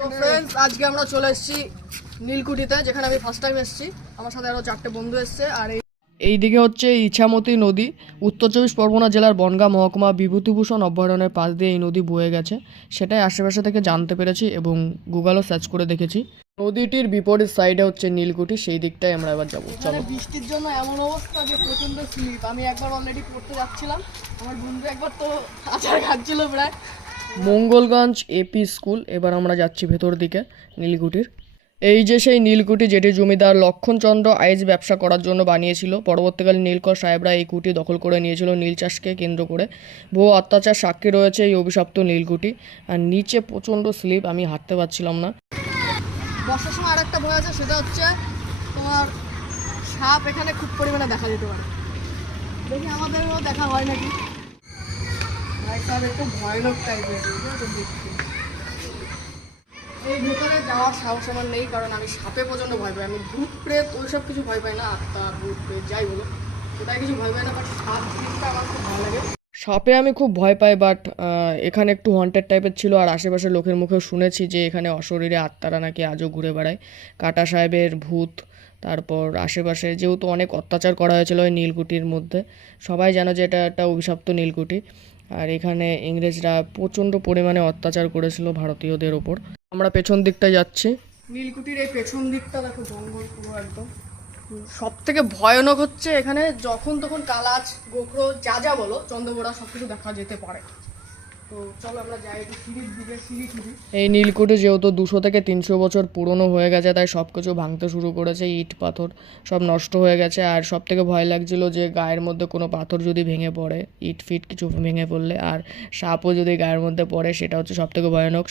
তো ফ্রেন্ডস, আজকে আমরা চলে এসেছি নীলকুঠিতে, যেখানে আমি ফার্স্ট টাইম এসেছি। আমার সাথে আরও 4টে বন্ধু এসছে। আর এইদিকে হচ্ছে ইছামতি নদী। উত্তর চব্বিশ পরগনা জেলার বনগাঁ মহকুমা বিভূতিভূষণ অভয়ারণ্যের পাশ দিয়ে এই নদী বয়ে গেছে, সেটাই আশেপাশে থেকে জানতে পেরেছি এবং গুগলও সার্চ করে দেখেছি। নদীটির বিপরীত সাইডে হচ্ছে নীলকুঠি, সেই দিকটাই আমরা এবার যাবো। চলো। বৃষ্টির জন্য এমন অবস্থা যে প্রচন্ড স্লিপ। আমি একবার অলরেডি পড়তে যাচ্ছিলাম, আমার বন্ধু একবার তো আচার খাচ্ছিল প্রায়। Mangalganj AP school. এবার আমরা যাচ্ছি ভেতর দিকে নীলকুঠির। এই যে সেই নীলকুঠি, যেটি জমিদার লক্ষণচন্দ্র আইচ ব্যবসা করার জন্য বানিয়েছিল। পরবর্তীকালে নীলকর সাহেবরা এই কুঠি দখল করে নিয়েছিল নীল চাষকে কেন্দ্র করে। বহু অত্যাচার সাক্ষী রয়েছে এই অভিশপ্ত নীলকুঠি। আর নিচে প্রচণ্ড স্লিপ, আমি হাঁটতে পারছিলাম না। বর্ষার সময় আর একটা ভয় আছে, সেটা হচ্ছে তোমার সাপ এখানে খুব পরিমাণে দেখা যেতে পারে। দেখি আমাদেরও দেখা হয় নাকি। ভাই সাহেব একটু ভয়ানক টাইপের দেখতে। এই ভেতরে যাওয়ার সাহস আমার নেই, কারণ আমি সাপে প্রচণ্ড ভয় পাই। আমি ভূত প্রেত ওইসব কিছু ভয় পাই না, আত্মা ভূত প্রেত যাই বলো, ওটাই কিছু ভয় পাই না। বাট সাপ জিনিসটা আমার খুব ভালো লাগে। সাপে আমি খুব ভয় পাই, বাট এখানে একটু হন্টেড টাইপের ছিল। আর আশেপাশে লোকের মুখেও শুনেছি যে এখানে অশরীরে আত্মারা নাকি আজও ঘুরে বেড়ায়। কাটা সাহেবের ভূত, তারপর আশেপাশে যেহেতু অনেক অত্যাচার করা হয়েছিল ওই নীলকুঠির মধ্যে, সবাই জানো যে এটা একটা অভিশপ্ত নীলকুঠি। আর এখানে ইংরেজরা প্রচণ্ড পরিমাণে অত্যাচার করেছিল ভারতীয়দের ওপর। আমরা পেছন দিকটায় যাচ্ছি। নীলকুঠির এই পেছন দিকটা দেখো, জঙ্গল পুরো একদম। সব থেকে ভয়ানক হচ্ছে এখানে যখন তখন কালাচ, গোখরো, যা যা বলো, চন্দ্রবোড়া সব কিছু দেখা যেতে পারে। তো চলো আমরা যাই একটু সিঁড়ির দিকে। এই নীলকুঠি যেহেতু 200 থেকে 300 বছর পুরনো হয়ে গেছে, তাই সব কিছু ভাঙতে শুরু করেছে। ইট পাথর সব নষ্ট হয়ে গেছে। আর সব থেকে ভয় লাগছিল যে গায়ের মধ্যে কোনো পাথর যদি ভেঙে পড়ে, ইট ফিট কিছু ভেঙে পড়লে, আর সাপও যদি গায়ের মধ্যে পড়ে, সেটা হচ্ছে সব থেকে ভয়ানক।